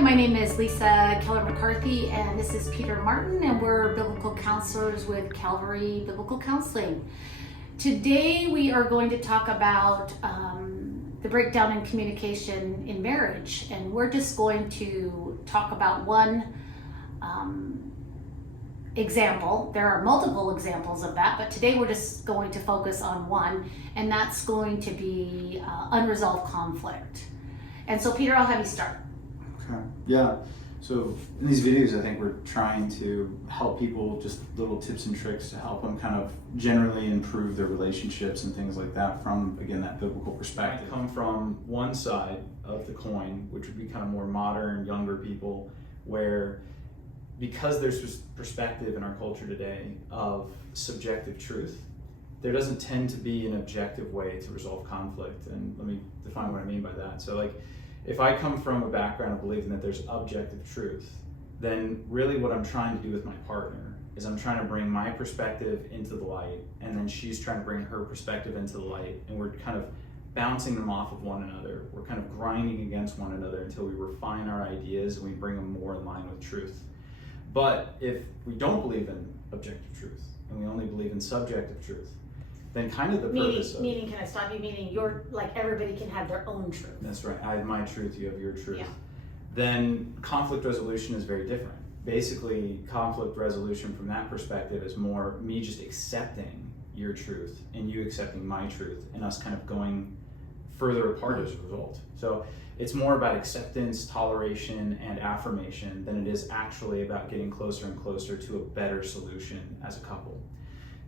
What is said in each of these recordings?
my name is Lisa Keller McCarthy, and this is Peter Martin, and we're biblical counselors with Calvary Biblical Counseling. Today we are going to talk about the breakdown in communication in marriage, and we're just going to talk about one example. There are multiple examples of that, but today we're just going to focus on one, and that's going to be unresolved conflict. And so Peter, I'll have you start. Okay. Yeah. So in these videos, I think we're trying to help people, just little tips and tricks to help them kind of generally improve their relationships and things like that from, again, that biblical perspective. I come from one side of the coin, which would be kind of more modern, younger people, where because there's this perspective in our culture today of subjective truth, there doesn't tend to be an objective way to resolve conflict. And let me define what I mean by that. So like, if I come from a background of believing that there's objective truth, then really what I'm trying to do with my partner is I'm trying to bring my perspective into the light, and then she's trying to bring her perspective into the light, and we're kind of bouncing them off of one another. We're kind of grinding against one another until we refine our ideas and we bring them more in line with truth. But if we don't believe in objective truth and we only believe in subjective truth, then kind of the purpose of... Meaning, can I stop you? Meaning you're, like, everybody can have their own truth. That's right. I have my truth, you have your truth. Yeah. Then conflict resolution is very different. Basically, conflict resolution from that perspective is more me just accepting your truth and you accepting my truth and us kind of going further apart as a result. So it's more about acceptance, toleration, and affirmation than it is actually about getting closer and closer to a better solution as a couple.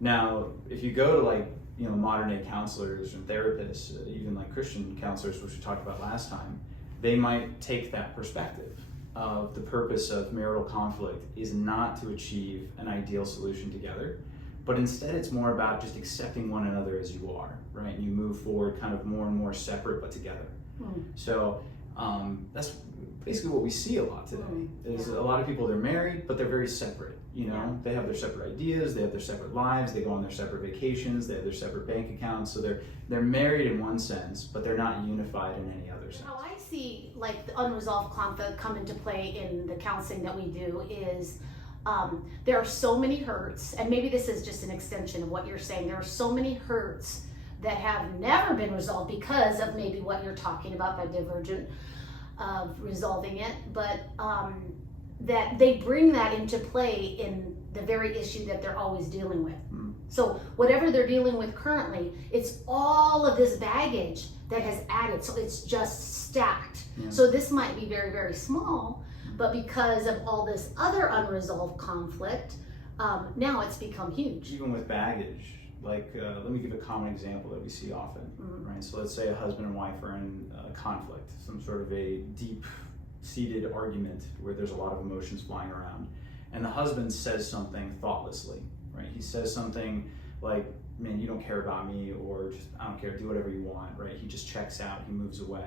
Now, if you go to modern day counselors and therapists, even like Christian counselors, which we talked about last time, they might take that perspective of the purpose of marital conflict is not to achieve an ideal solution together, but instead it's more about just accepting one another as you are, right? And you move forward kind of more and more separate but together. So that's basically what we see a lot today. Is a lot of people, they're married, but they're very separate. They have their separate ideas, they have their separate lives, they go on their separate vacations, they have their separate bank accounts. So they're married in one sense, but they're not unified in any other sense. How I see like the unresolved conflict come into play in the counseling that we do is there are so many hurts, and maybe this is just an extension of what you're saying. There are so many hurts that have never been resolved because of maybe what you're talking about by divergent of resolving it, but that they bring that into play in the very issue that they're always dealing with. So whatever they're dealing with currently, it's all of this baggage that has added, so it's just stacked. So this might be very, very small, but because of all this other unresolved conflict, now it's become huge. Even with baggage, let me give a common example that we see often, right? So let's say a husband and wife are in conflict, some sort of a deep-seated argument where there's a lot of emotions flying around, and the husband says something thoughtlessly, right? He says something like, man, you don't care about me, or just, I don't care, do whatever you want, right? He just checks out, he moves away.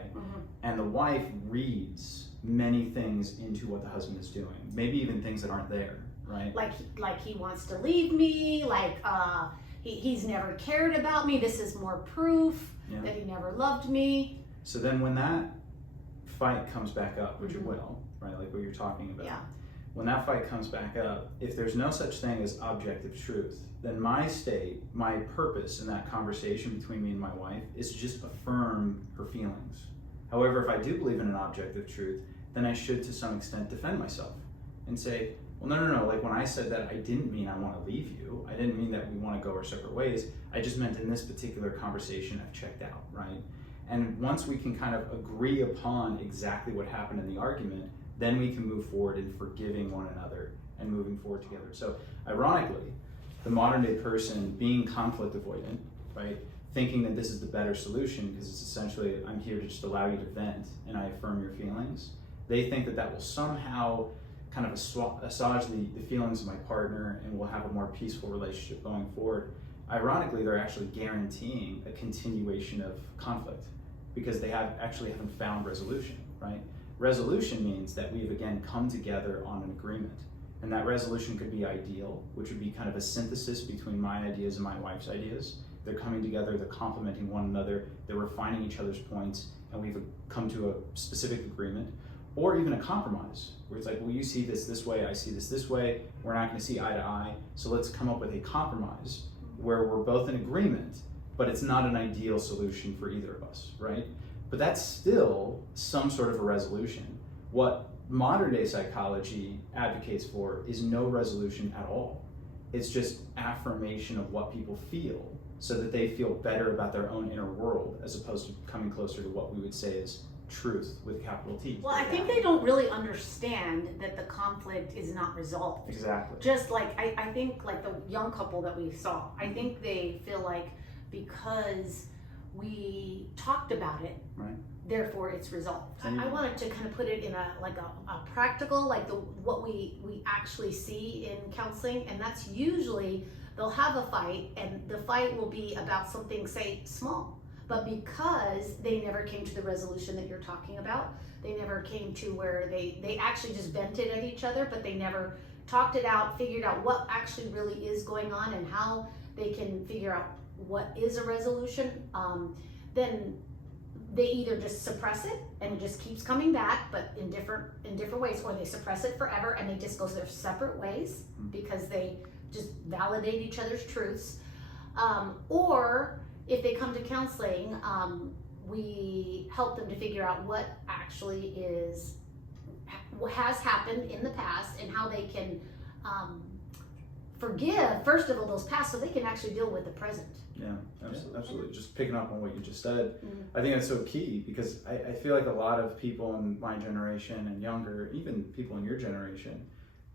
And the wife reads many things into what the husband is doing, maybe even things that aren't there, right? Like he wants to leave me, he's never cared about me. This is more proof that he never loved me. So then when that fight comes back up, which it will, right, like what you're talking about, when that fight comes back up, if there's no such thing as objective truth, then my purpose in that conversation between me and my wife is to just affirm her feelings. However, if I do believe in an objective truth, then I should to some extent defend myself and say, well, no, like when I said that, I didn't mean I want to leave you. I didn't mean that we want to go our separate ways. I just meant in this particular conversation, I've checked out, right? And once we can kind of agree upon exactly what happened in the argument, then we can move forward in forgiving one another and moving forward together. So ironically, the modern day person being conflict avoidant, right? Thinking that this is the better solution because it's essentially, I'm here to just allow you to vent and I affirm your feelings. They think that will somehow kind of assuage the feelings of my partner and we'll have a more peaceful relationship going forward. Ironically, they're actually guaranteeing a continuation of conflict because they haven't found resolution, right? Resolution means that we've again come together on an agreement. And that resolution could be ideal, which would be kind of a synthesis between my ideas and my wife's ideas. They're coming together, they're complementing one another, they're refining each other's points, and we've come to a specific agreement. or even a compromise where it's like, well, you see this way, I see this way, we're not going to see eye to eye, so let's come up with a compromise where we're both in agreement, but it's not an ideal solution for either of us, right? But that's still some sort of a resolution. What modern day psychology advocates for is no resolution at all. It's just affirmation of what people feel so that they feel better about their own inner world, as opposed to coming closer to what we would say is truth with a capital T. Well, I think they don't really understand that the conflict is not resolved. Exactly. Just like, I think like the young couple that we saw, I think they feel like because we talked about it, right, therefore it's resolved. I wanted to kind of put it in a practical, like what we actually see in counseling, and that's usually they'll have a fight, and the fight will be about something, say, small. But because they never came to the resolution that you're talking about, they never came to where they actually just vented at each other, but they never talked it out, figured out what actually really is going on and how they can figure out what is a resolution, then they either just suppress it and it just keeps coming back, but in different ways, or they suppress it forever and they just go their separate ways because they just validate each other's truths. Or if they come to counseling, we help them to figure out what actually has happened in the past and how they can forgive, first of all, those past, so they can actually deal with the present. Yeah, absolutely. Just picking up on what you just said, I think that's so key, because I feel like a lot of people in my generation and younger, even people in your generation,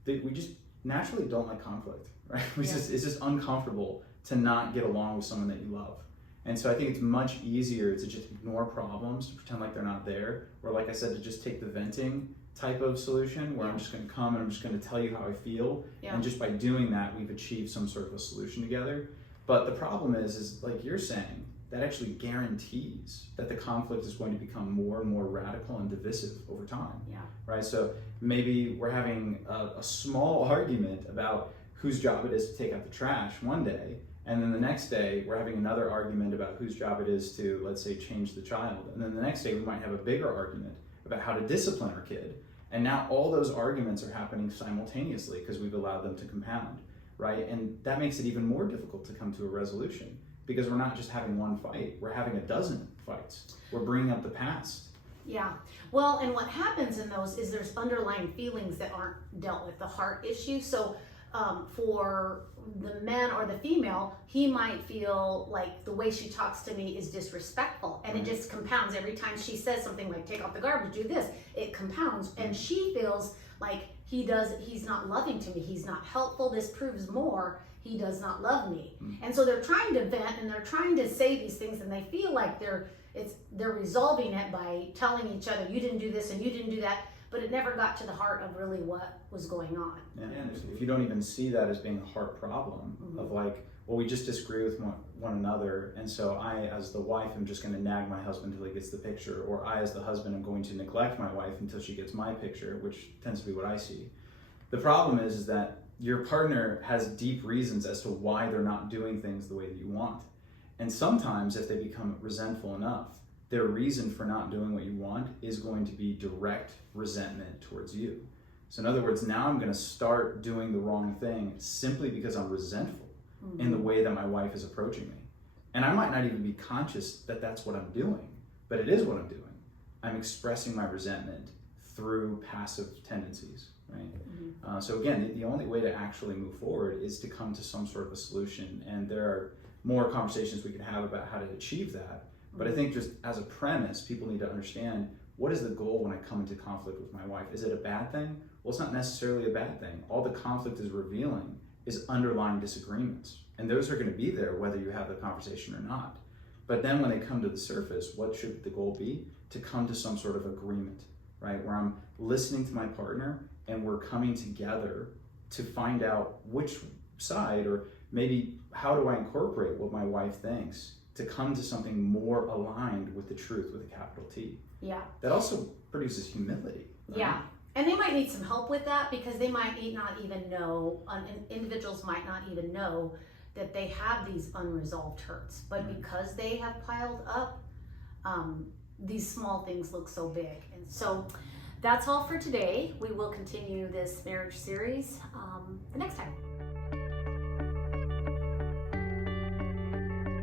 we just naturally don't like conflict, right? It's just uncomfortable to not get along with someone that you love. And so I think it's much easier to just ignore problems, to pretend like they're not there, or like I said, to just take the venting type of solution where I'm just going to come and I'm just going to tell you how I feel. And just by doing that, we've achieved some sort of a solution together. But the problem is like you're saying, that actually guarantees that the conflict is going to become more and more radical and divisive over time. Right? So maybe we're having a small argument about whose job it is to take out the trash one day, and then the next day we're having another argument about whose job it is to, let's say, change the child. And then the next day we might have a bigger argument about how to discipline our kid. And now all those arguments are happening simultaneously because we've allowed them to compound, right? And that makes it even more difficult to come to a resolution, because we're not just having one fight, we're having a dozen fights. We're bringing up the past. Yeah. Well, and what happens in those is there's underlying feelings that aren't dealt with, the heart issue. So for the man or the female, he might feel like the way she talks to me is disrespectful, and it just compounds every time she says something like take out the garbage, do this, it compounds, and she feels like he's not loving to me, he's not helpful, this proves more he does not love me. And so they're trying to vent and they're trying to say these things, and they feel like they're resolving it by telling each other, you didn't do this and you didn't do that, but it never got to the heart of really what was going on. And if you don't even see that as being a heart problem, of like, well, we just disagree with one another, and so I, as the wife, am just going to nag my husband until he gets the picture, or I, as the husband, am going to neglect my wife until she gets my picture, which tends to be what I see. The problem is that your partner has deep reasons as to why they're not doing things the way that you want. And sometimes if they become resentful enough, their reason for not doing what you want is going to be direct resentment towards you. So in other words, now I'm going to start doing the wrong thing simply because I'm resentful in the way that my wife is approaching me. And I might not even be conscious that that's what I'm doing, but it is what I'm doing. I'm expressing my resentment through passive tendencies, right? So again, the only way to actually move forward is to come to some sort of a solution. And there are more conversations we can have about how to achieve that. But I think just as a premise, people need to understand, what is the goal when I come into conflict with my wife? Is it a bad thing? Well, it's not necessarily a bad thing. All the conflict is revealing is underlying disagreements. And those are going to be there whether you have the conversation or not. But then when they come to the surface, what should the goal be? To come to some sort of agreement, right? Where I'm listening to my partner and we're coming together to find out which side, or maybe how do I incorporate what my wife thinks to come to something more aligned with the truth with a capital T. Yeah. That also produces humility. Right? Yeah. And they might need some help with that, because they might not even know, individuals might not even know that they have these unresolved hurts. But because they have piled up, these small things look so big. And so that's all for today. We will continue this marriage series the next time.